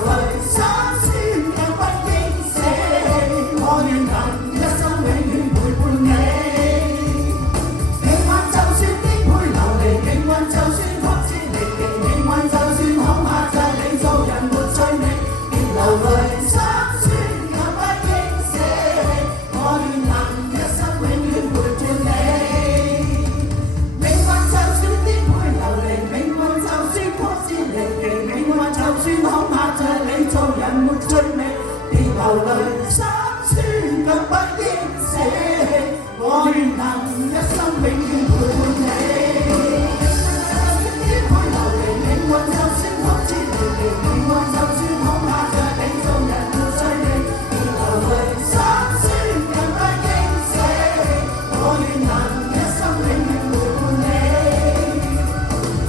淚辛酸卻不應捨棄，我願能一生永遠陪伴你。命運就算顛沛流離，命運就算曲折離奇，命運就算恐嚇着你做人沒趣味，別流淚辛酸卻不應捨棄，我願能一生永遠陪伴你。命運就算顛沛流離，命運就算曲折離奇，命運就算恐嚇着你做人沒趣味，別流淚辛酸卻不應捨棄，我願能一生永遠陪伴你。顛沛流離，命運就算曲折離奇，命運就算恐嚇着你做人沒趣味，別流淚辛酸卻不應捨棄，我願能一生永遠陪伴你。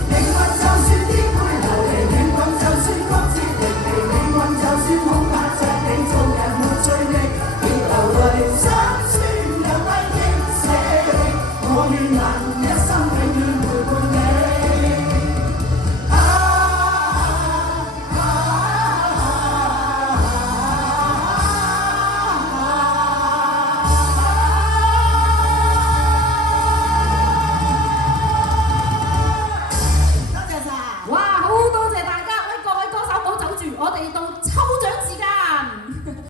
命運就算顛沛流離，命運就算曲折離奇，命運就算恐嚇着你做人沒趣味，別流淚辛酸卻不應捨棄，我願能一生